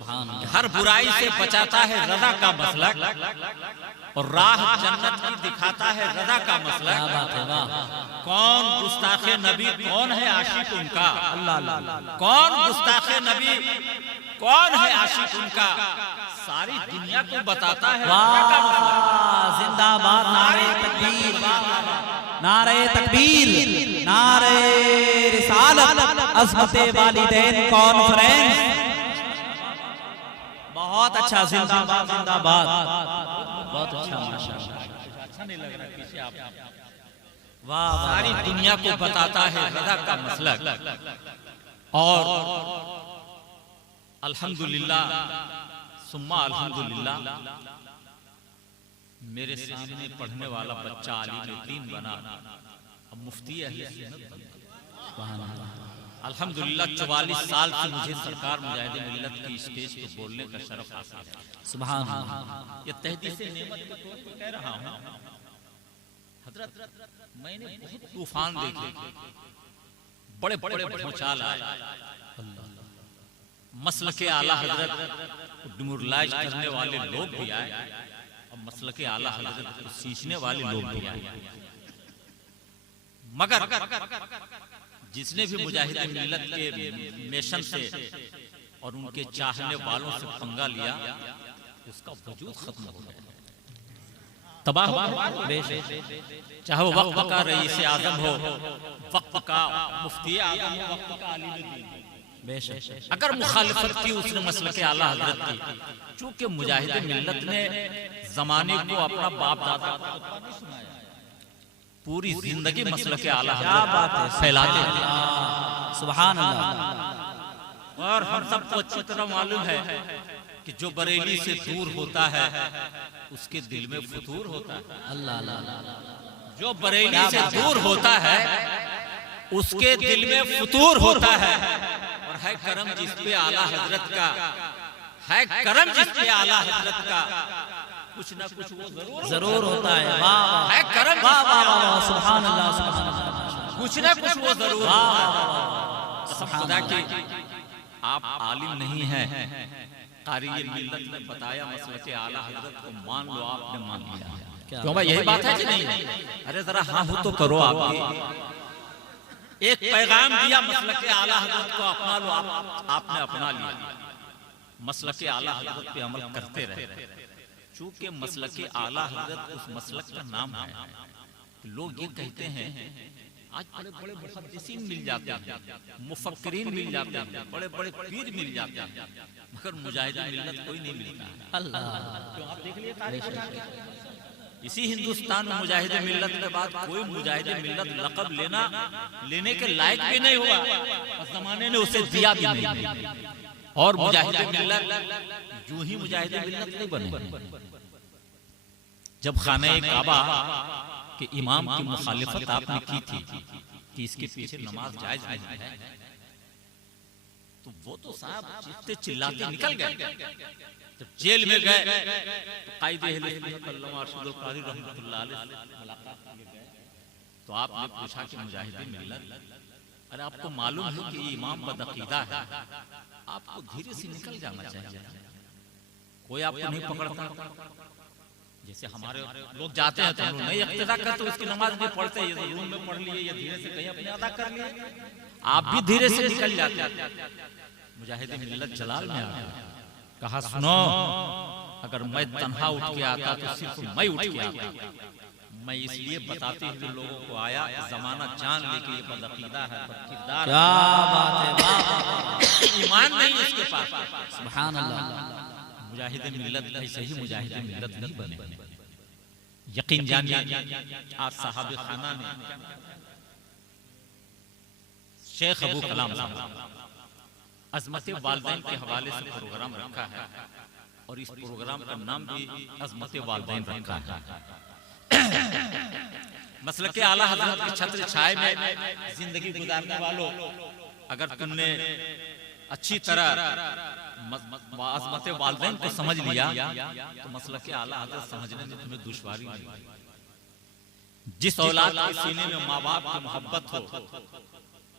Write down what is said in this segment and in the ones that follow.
हर बुराई से बचाता है रज़ा का मसलक और राह जन्नत की दिखाता है रज़ा का मसलक। कौन गुस्ताखे नबी, कौन है आशिक उनका, कौन गुस्ताखे नबी, कौन है आशिक उनका, सारी दुनिया को बताता है रज़ा का मसलक। जिंदाबाद, नारे तकबीर, नारे तकबीर, नारे रिसालत, अज़मते वालिदैन कॉन्फ्रेंस। बहुत अच्छा, जिंदाबाद जिंदाबाद, बहुत अच्छा, माशाअल्लाह। अच्छा नहीं लग रहा पीछे आप? वाह, सारी दुनिया को बताता है रज़ा का मसलक। और अल्हम्दुलिल्लाह सुम्मा अल्हम्दुलिल्लाह, मेरे सामने पढ़ने वाला बच्चा आलिम बना, अब मुफ्ती अहले सुन्नत बना। अल्हम्दुलिल्लाह 44 साल से मुझे सरकार मुजाहिदे मिल्लत की स्टेज पे बोलने का शरफ हासिल है। सुभान अल्लाह। ये तहदीस नेमत के तौर पे कह रहा हूं हजरत, मैंने बहुत तूफान देखे, बड़े बड़े भूचाल आए, मसलके आला हजरत को डिमोरलाइज करने वाले लोग भी आए और मसलके आला हजरत को सींचने वाले लोग भी आए। मगर जिसने भी मुजाहिद मिल्लत के मिशन से और उनके चाहने वालों से पंगा लिया, उसका वजूद खत्म हो गया, तबाह हो गया। चाहे वो वक्त का रईस आजम हो, वक्त का मुफ्ती आजम हो, वक्त का आलिम दीन, अगर मुखालिफत की उसने मसलके आला हजरत की, चूंकि मुजाहिद मिल्लत ने जमाने को अपना बाप दादा पूरी जिंदगी मसलके आला हजरत फैलाते हैं। सुभान अल्लाह। और हम सबको अच्छी तरह मालूम है कि जो बरेली से दूर होता है उसके दिल में फतूर होता है। अल्लाह, जो बरेली से दूर होता है उसके दिल में फतूर होता है। और है करम जिस पे आला हजरत का, है करम जिस पे आला हजरत का, कुछ ना कुछ वो जरूर होता है। वाह, है करम, वाह वाह वाह, सुभान अल्लाह, कुछ ना कुछ वो जरूर होता है। खुदा की आप आलिम नहीं हैं, कारी मिल्लत ने बताया मसलके आला हजरत को मान लो, आपने मान लिया। क्यों भाई, यही बात है कि नहीं? अरे जरा हाँ हो तो करो। आप एक पैगाम दिया मसलके आला हजरत को अपना लो, आपने अपना लिया। मसलके आला हजरत पे अमल करते रहे। चूंकि मसलके आला हजरत उस मसलक का नाम है, लोग ये कहते हैं आज बड़े बड़े मुहद्दिसीन मिल जाते हैं, मुफक्किरीन मिल जाते हैं, बड़े बड़े पीर मिल जाते हैं, मगर मुजाहिद मिल्लत कोई नहीं मिलता। अल्लाह, तो आप देख लिए इसी हिंदुस्तान में मुजाहिद मिल्लत के बाद कोई मुजाहिद मिल्लत लक़ब लेने के लायक भी नहीं हुआ, उस जमाने ने उसे दिया भी नहीं। और मुजाहिद मिल्लत यूं ही मुजाहिद मिल्लत नहीं बने। जब खाने काबा के इमाम की मुखालिफत आपने की थी कि इसके पीछे नमाज जायज नहीं है, तो वो तो साहब चिल्लाते चिल्लाते निकल गए। जब जेल में गए तो कायदे अहले सुन्नत अल्लामा अरशदुल क़ारी रहमतुल्लाह अलैह मुलाकात के गए, तो आपने पूछा कि मुजाहिद मिल्लत, अरे आपको मालूम है कि ये इमाम बदअकीदा है, आपको धीरे से निकल जाना चाहिए, कोई आपको नहीं पकड़ता। जैसे हमारे लोग जाते हैं तो हम लोग नहीं इक्तिदा करते, उसकी नमाज नहीं पढ़ते, ये रूम में पढ़ लिए या धीरे से कहीं अपने अदा कर लिए, आप भी धीरे से निकल जाते। मुजाहिद मिल्लत जलाल में आ गया, कहा सुनो, अगर मैं तन्हा उठ के आता तो सिर्फ मैं उठ के आता, मैं इसलिए बताते हुए लोगों को आया, जमाना जान ले कि ये बदअकीदा है, बदकिरदार। क्या बात है, वाह, ईमान नहीं इसके पास। सुभान अल्लाह। मुजाहिद मिल्लत ऐसे ही मुजाहिद मिल्लत नहीं बने। यकीन जानिए, आज साहब खाना ने शेख अबू कलाम साहब अज़मत वालिदैन के हवाले से प्रोग्राम रखा है, और इस प्रोग्राम का नाम भी अज़मत वालिदैन रखा है। मसलके आला हज़रत के छत्र छाए में जिंदगी गुजारने वालों, अगर तुमने अच्छी तरह अज़मत वालिदैन को समझ लिया तो मसलके आला हज़रत समझने में तुम्हें दुश्वारी नहीं। जिस औलाद के सीने में माँ बाप की मोहब्बत हो,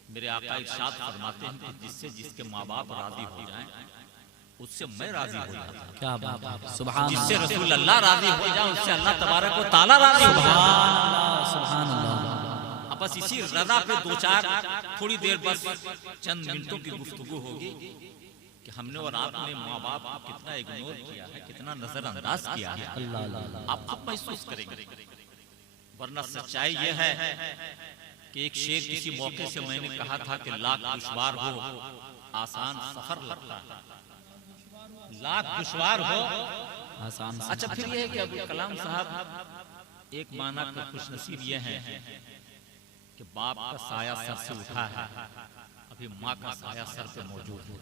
मेरे आका इरशाद फरमाते हैं कि जिससे जिसके माँ बाप राजी हो जाएं उससे मैं राजी हो जाता हूं। क्या बात है, सुभान जिससे अल्लाह, रसूल अल्लाह राजी हो जाए उससे अल्लाह तबारक व तआला राजी हो जाए। सुभान अल्लाह। अब बस इसी रजा पे दो चार थोड़ी देर बस चंद मिनटों की गुफ्तगू होगी कि हमने और आपने माँ बाप को कितना इग्नोर किया है, कितना नजरअंदाज किया है, अल्लाह अल्लाह। आप खुद महसूस करेंगे। वरना सच्चाई यह है कि एक शेर किसी मौके से मैंने कहा था कि लाख दुश्वार हो आसान सफर लगता है, लाख दुश्वार हो आसान। अच्छा फिर यह है कि अब्दुल कलाम साहब एक माना का खुशनसीब ये है कि बाप का साया सर से उठा है, अभी माँ का साया सर पे मौजूद है।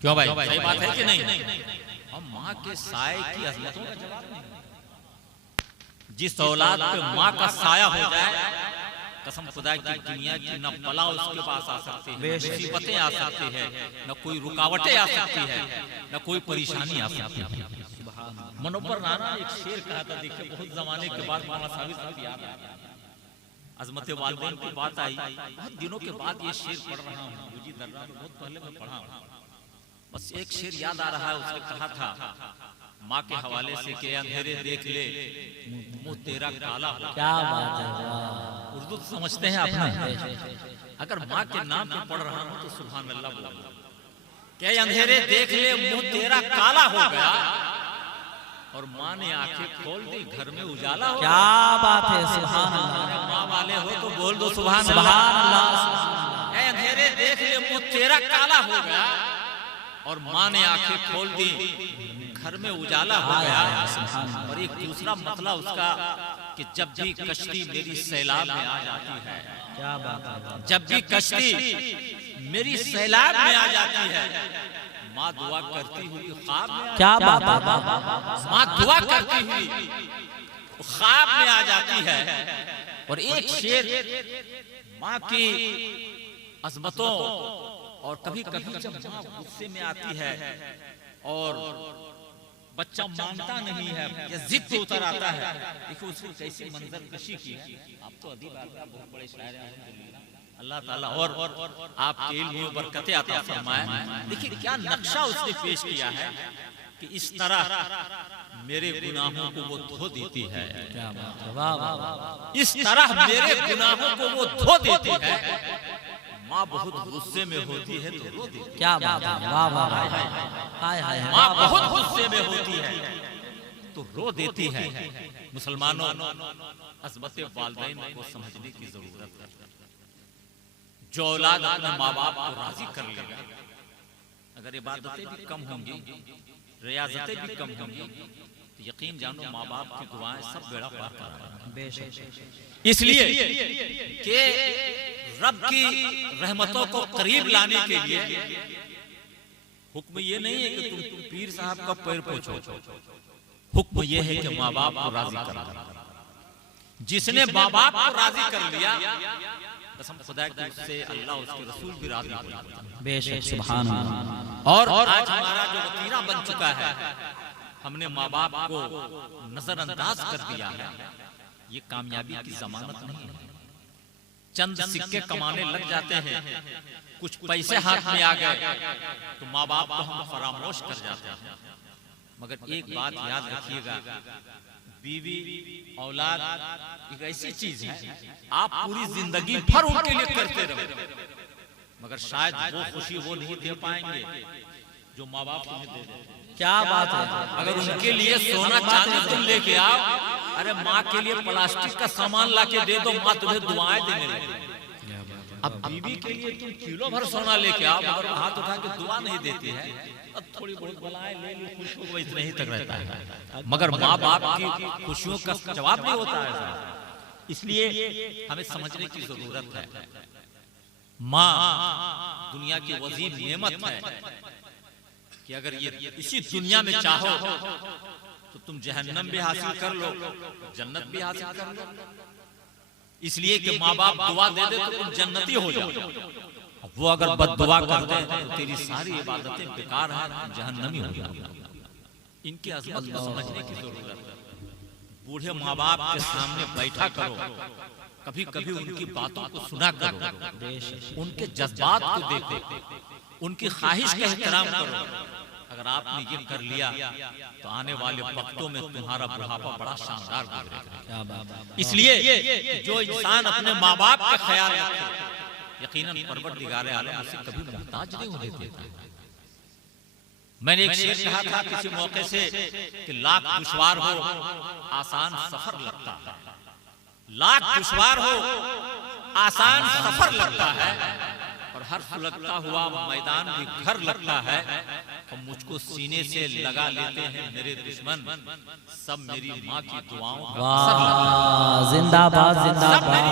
क्यों भाई, सही बात है कि नहीं? हम माँ के साए की अजमतों का जवाब नहीं। जिस औलाद पे माँ का साया हो जाए, कसम खुदा की दुनिया की न बला उसके पास आ सकती है, न मुसीबतें आ सकती है, न कोई रुकावटें आ सकती है, न कोई परेशानी आ सकती है। मनोबर राना ने एक शेर कहा था, देखिए बहुत जमाने के बाद मौलाना साबिर साहब याद आया, अजमत वालिदैन की बात आई, बहुत दिनों के बाद ये शेर पढ़ रहा हूँ, गुजी दर्रा में बहुत पहले मैं पढ़ा हूँ, बस एक शेर याद आ रहा है। उसने कहा था माँ के हवाले से कि अंधेरे देख ले मुंह तेरा काला हो। क्या बात है, वाह। उर्दू तो समझते हैं अपना, अगर माँ के नाम पे पढ़ रहा हूँ तो सुभान अल्लाह बोलो। क्या अंधेरे देख ले मुंह तेरा काला हो गया और माँ ने आंखें खोल दी, घर में उजाला हो। क्या बात है, सुभान अल्लाह। माँ वाले हो तो बोल दो सुभान सुभान अल्लाह। अल्लाह। क्या अंधेरे देख ले मुंह तेरा काला हो गया और माँ ने आंखें खोल दी, घर में उजाला हो गया। और एक दूसरा मतला उसका कि जब भी कश्ती मेरी सैलाब में आ जाती है, क्या बात है, जब भी कश्ती मेरी सैलाब में आ जाती है, माँ दुआ करती हुई ख्वाब में, क्या बात है, माँ दुआ करती हुई ख्वाब में आ जाती है। और एक शेर माँ की अजमतों, और कभी कभी जब माँ गुस्से में आती है और बच्चा मानता नहीं है या जिद पे उतर आता है, देखो उसने कैसी मंजर कशी की है। आप तो अदीब आदमी, बहुत बड़े शायर हैं, अल्हम्दुलिल्लाह, अल्लाह ताला और आपके इल्म में बरकतें अता फरमाए। देखिए क्या नक्शा उसने पेश किया है कि इस तरह मेरे गुनाहों को वो धो देती है, क्या बात है, वाह वाह वाह। इस तरह मेरे गुनाहों को वो धो देती है। माँ बहुत गुस्से में होती है तो रो देती है। क्या बात है, वाह वाह वाह। हाय हाय, माँ बहुत गुस्से में होती है तो रो देती है। मुसलमानों, अज़मत वालिदैन को समझने की जरूरत है। जो औलाद अपने माँ बाप को राजी कर लेगा, अगर इबादतें भी कम होंगी, रियाजतें भी कम होंगी, तो यकीन जानो माँ बाप की दुआएं सब बेड़ा पार कराएंगी। इसलिए कि रब की रहमतों को करीब लाने के लिए हुक्म ये नहीं है कि तुम पीर साहब का पैर पोछो, हुक्म ये है कि माँ बाप को राजी करा। जिसने माँ बाप को राजी कर लिया, कसम खुदा की उससे अल्लाह उसके रसूल भी राजी हो जाते हैं। बेशक, सुभान अल्लाह। और आज हमारा जो वतीरा बन चुका है, हमने माँ बाप को नजरअंदाज कर दिया है, ये कामयाबी की जमानत नहीं है। चंद सिक्के कमाने लग जाते हैं, कुछ पैसे हाथ में आ गए तो माँ बाप को हम फरामोश कर जाते हैं। मगर एक बात याद रखिएगा, बीवी औलाद एक ऐसी चीज है, आप पूरी जिंदगी भर उनके लिए करते रहो, मगर शायद वो खुशी वो नहीं दे पाएंगे जो माँ बाप तुम्हें दे देते। क्या बात है, अगर उनके लिए सोना चांदी तुम लेके आओ, अरे माँ के लिए प्लास्टिक का सामान लाके दे दो, माँ तुम्हें दुआएं देने लगे। अब बीवी के लिए तुम किलो भर सोना लेके आओ, मगर हाथ उठा के दुआ नहीं देती है, अब थोड़ी बहुत बलाएं ले ली, खुश हो, इतना ही तक रहता है। मगर माँ बाप की खुशियों का जवाब नहीं होता है। इसलिए हमें समझने की जरूरत है, माँ दुनिया की वजीब नेमत है कि अगर ये इसी दुनिया में चाहो तो तुम जहन्नम भी हासिल कर लो, जन्नत भी हासिल कर लो। इसलिए कि माँ बाप दुआ दे दे तो तुम जन्नती हो जाओ, वो अगर बद्दुआ कर दे तो तेरी सारी इबादतें बेकार हैं, जहन्नमी हो जाओ। इनकी अजमत को समझने की जरूरत है। बूढ़े माँ बाप के सामने बैठा करो, कभी कभी उनकी बातों को सुना करो, उनके जज्बात को देखो, उनकी ख्वाहिश का एहतराम करो। अगर आपने ये कर लिया तो आने वाले वक्तों में तुम्हारा बुढ़ापा बड़ा शानदार गुजरेगा। इसलिए जो इंसान अपने माँ बाप का ख्याल रखे, यकीनन परवरदिगार आलम उसे कभी मुहताज नहीं होने देता। मैंने एक शेर कहा था किसी मौके से कि लाख दुश्वार हो आसान सफर लगता है, लाख दुश्वार हो आसान सफर लगता है, और हर सुलगता हुआ मैदान भी घर लगता है। तो मुझको सीने से लगा लेते हैं मेरे दुश्मन, सब मेरी माँ की दुआओं का असर लगता है। जिंदाबाद जिंदाबाद,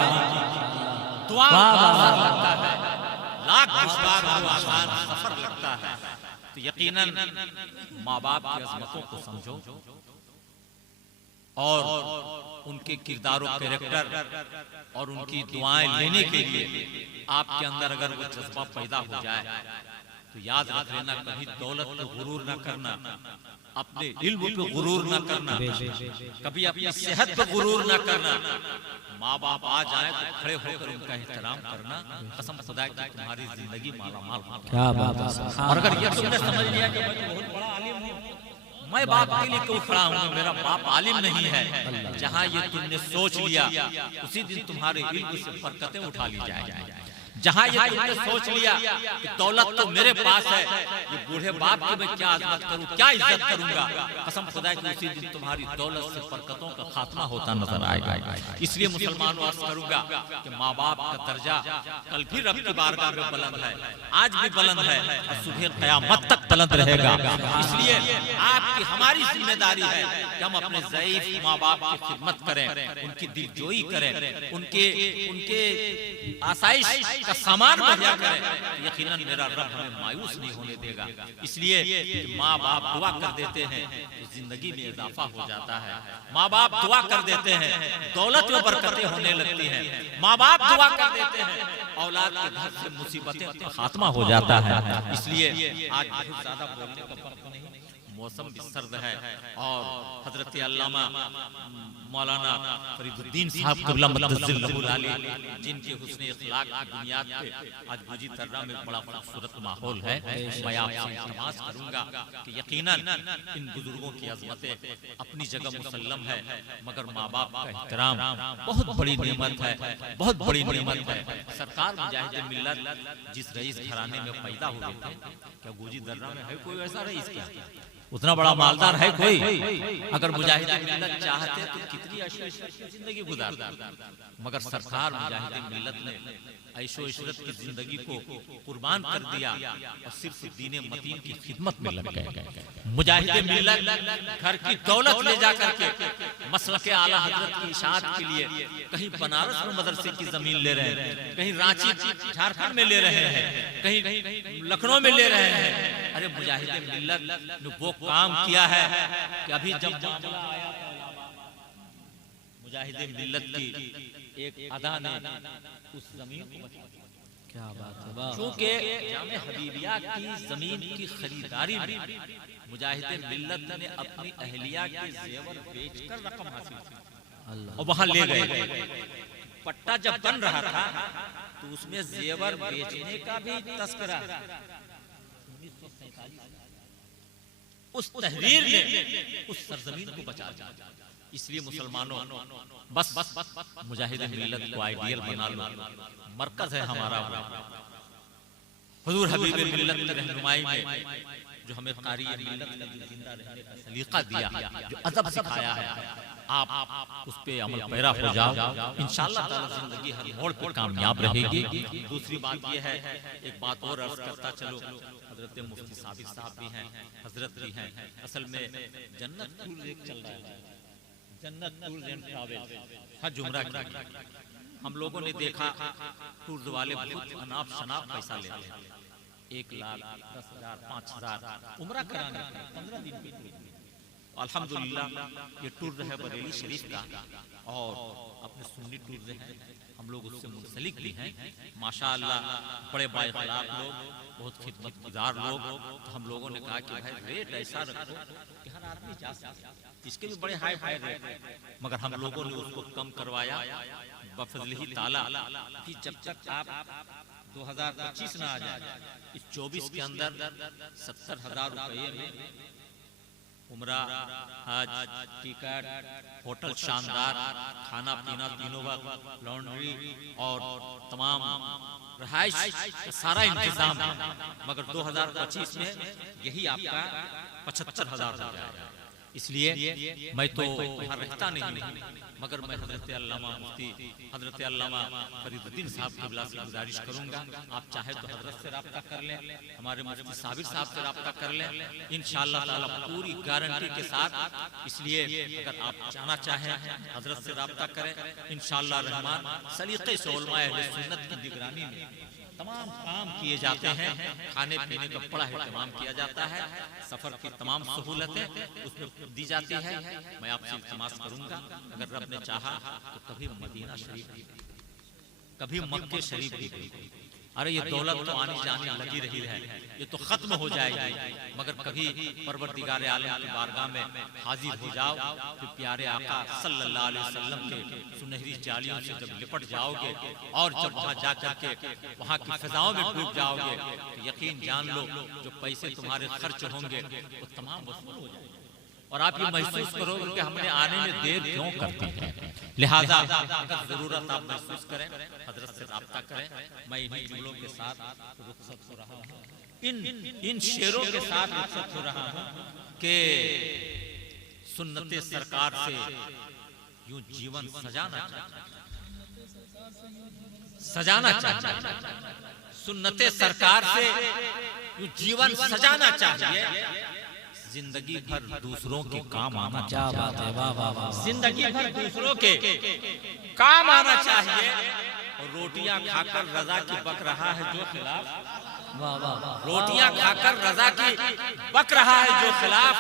दुआओं का असर लगता है। लाख दुश्वार हो आसान सफर लगता है। तो यकीनन माँ बाप की अजमतों को समझो और उनके किरदार और कैरेक्टर और उनकी दुआएं लेने के लिए आपके अंदर अगर वो जज्बा पैदा हो जाए तो याद रख लेना, कभी दौलत पे गुरूर ना करना, अपने इल्म पे गुरूर ना करना, कभी अपनी सेहत पे गुरूर ना करना। माँ बाप आ जाए तो खड़े होकर उनका एहतराम करना। कसम खुदा की तुम्हारी जिंदगी मालामाल होगी। क्या बात है। और अगर ये तुमने समझ लिया कि मैं तो बहुत बड़ा आलिम हूँ, मैं बाप के लिए क्यों खड़ा हूँ, मेरा बाप आलिम नहीं है, जहाँ ये तुमने सोच लिया उसी दिन तुम्हारे इल्म से बरकतें उठा ली जाएगी। जहाँ ये तुमने सोच लिया कि दौलत तो मेरे पास है, ये बूढ़े बाप की मैं क्या इज्जत करूं, क्या इज्जत करूंगा, कसम खुदा की उसी दिन तुम्हारी दौलत से बरकतों का खात्मा होता नजर आएगा। इसलिए मुसलमानों अर्ज करूंगा कि माँ बाप का दर्जा कल भी रब की बारगाह में बुलंद है, आज भी बुलंद है और सुबह क़यामत तक बुलंद रहेगा। इसलिए आपकी हमारी जिम्मेदारी है कि हम अपने ज़ईफ माँ बाप की खिदमत करें, उनकी दिलजोई करें, उनके आसाइश का सामान मुहैया करें। यकीनन मेरा रब हमें मायूस नहीं होने देगा। इसलिए माँ बाप दुआ कर देते हैं तो जिंदगी में इजाफा हो जाता है। माँ बाप दुआ कर देते हैं दौलत में बरकतें होने लगती हैं। माँ बाप दुआ कर देते हैं औलाद के घर से मुसीबतें का खात्मा हो जाता है। इसलिए आज बहुत ज्यादा बोलने का वक्त नहीं, मौसम भी सर्द है और हजरत अल्लामा मौलाना फरीदुद्दीन साहब क़िबला मद्दसिल्लहुल आली जिनके हुस्न इखलाक की बुनियाद पे आज गुजी तर्रा में बड़ा खूबसूरत माहौल है। मैं आपसे इल्तिमास करूंगा कि यकीनन इन बुजुर्गों की अज़मतें अपनी जगह मुसल्लम है, मगर माँ बाप का एहतराम बहुत बड़ी नेमत है, बहुत बड़ी नेमत है। सरकार मुजाहिद मिल्लत जिस रईस घराने में पैदा हुए थे, क्या गुजी तर्रा में है कोई ऐसा रईस? क्या उतना बड़ा मालदार है कोई? अगर मुजाहिद मिल्लत चाहते तो कितनी ऐशो इशरत की जिंदगी गुजारते, मगर सरकार मुजाहिद मिल्लत ने ऐशो इशरत की जिंदगी को कुर्बान कर दिया और सिर्फ दीन मतीन की खिदमत में लग गए। मुजाहिद मिल्लत घर की दौलत ले जाकर के मसलक आला हजरत की इशाअत के लिए कहीं बनारस में मदरसे की जमीन ले रहे हैं, कहीं रांची झारखंड में ले रहे हैं, कहीं लखनऊ में ले रहे हैं। अरे मुजाहिद मिल्लत ने वो काम किया है कि अभी जब मुजाहिद मिल्लत की एक अदा ने उस जमीन को बचा दिया। क्या बात है। चूंकि जामे हबीबिया की जमीन की खरीदारी में मुजाहिद मिल्लत ने अपनी अहलिया के जेवर बेचकर रकम हासिल की और वहां ले गए। पट्टा जब बन रहा था तो उसमें जेवर बेचने का भी तस्करा, उस तहरीर ने उस सरजमीन को बचा दिया। इसलिए मुसलमानों बस मुजाहिद मिल्लत को आइडियल बना लो, मरकज है हमारा हुजूर हबीब मिल्लत की रहनुमाई में जो हमें कारी मिल्लत का जिंदा रहने का सलीका दिया, जो अदब सिखाया है, आप उस पे अमल पैरा हो जाओ, इंशाअल्लाह ताला जिंदगी हर मोड़ पर कामयाब रहेगी। दूसरी बात ये है, एक बात और अर्ज करता चलो, हजरत मुफ्ती साबिर साहब भी हैं, हजरत भी हैं। असल में जन्नत टूर एक चल रहा है, जन्नत टूर एंड ट्रैवल हज उम्रा की। हम लोगों ने देखा टूर वाले बहुत अनाप शनाप पैसा लेते हैं, 1 लाख 10,000 5,000 उम्रा कराने 15 दिन की टूर। अल्हम्दुलिल्लाह ये टूर है बरेली शरीफ का और अपने सुन्नी टूर है, हम लोग उससे मुंसलिक भी हैं। माशाअल्लाह बड़े बाइखलाक लोग, बहुत खिदमत गुजार लोग। तो हम लोगों ने कहा कि भाई रेट ऐसा रखो कि हर आदमी जा सके, इसके भी बड़े हाई फाई रेट, मगर हम लोगों ने उसको कम करवाया बफज़लिही ताला। कि जब तक आप 2025 ना आ जाए, इस 24 के अंदर 70,000 रुपये में उम्रा, हज, टिकट, होटल शानदार, खाना पीना तीनों वक्त, लॉन्ड्री और तमाम रहाइश का सारा इंतजाम, मगर 2025 में यही आपका 75,000 हो जाएगा। इसलिए मैं तो यहाँ रहता नहीं हूँ, मगर मैं हजरत अल्लामा मुफ्ती हजरत अल्लामा फरीदुद्दीन साहब की बिला से गुजारिश करूंगा, आप चाहे तो हजरत से रब्ता कर लें, हमारे मुफ्ती साबिर साहब से रब्ता कर लें, इंशाअल्लाह ताला पूरी गारंटी के साथ। इसलिए अगर आप जाना चाहें हजरत से रब्ता करें, इंशाअल्लाह रहमान सलीके से उलमाए अहले सुन्नत की निगरानी में तमाम काम किए जाते हैं, खाने पीने का बड़ा एहतमाम किया जाता है, सफर की तमाम सहूलतें उसमें दी जाती है। मैं आपसे इल्तिमास करूंगा, अगर रब ने चाहा तो कभी मदीना शरीफ, कभी मक्के शरीफ भी, अरे ये दौलत तो आनी जानी लगी रही है, ये तो खत्म हो जाएगी, मगर कभी परवरदिगार आलम की बारगाह में हाजिर हो जाओ, तो प्यारे आका सल्लल्लाहु अलैहि वसल्लम के सुनहरी जालियों से जब लिपट जाओगे और जब वहां जाकर के वहां की फिजाओं में डूब जाओगे, तो यकीन जान लो जो पैसे तुम्हारे खर्च होंगे वो तमाम वसूल हो जाएंगे, और आप ये महसूस करोगे कि हमने आने में देर क्यों करती है। लिहाजा अगर जरूरत आप महसूस करें, हजरत से राब्ता करें। मैं इन्हीं जुमलों के साथ रुखसत हो रहा हूँ, इन शेरों के साथ रुखसत हो रहा हूँ कि सुन्नते सरकार से यूं जीवन सजाना चाहिए, सुन्नते सरकार से यूं जीवन सजाना चाहिए, जिंदगी भर दूसरों के काम आना चाहिए, जिंदगी भर दूसरों के काम आना चाहिए, और रोटियां खाकर रजा की बक रहा है जो खिलाफ, रोटियां खाकर रजा की बक रहा है जो खिलाफ,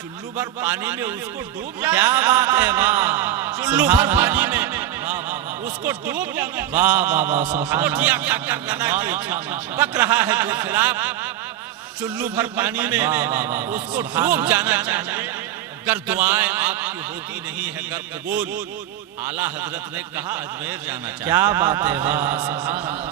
चुल्लू भर पानी में उसको डूब जाए, क्या बात है, वाह, चुल्लू भर पानी में उसको डूब जाए, रोटियां खाकर रजा की बक रहा है जो खिलाफ, चुल्लू भर पानी में उसको डूब जाना चाहिए। अगर दुआएं आपकी होती नहीं है अगर कबूल, आला हजरत ने कहा अजमेर जाना चाहिए। क्या बात है, वाह।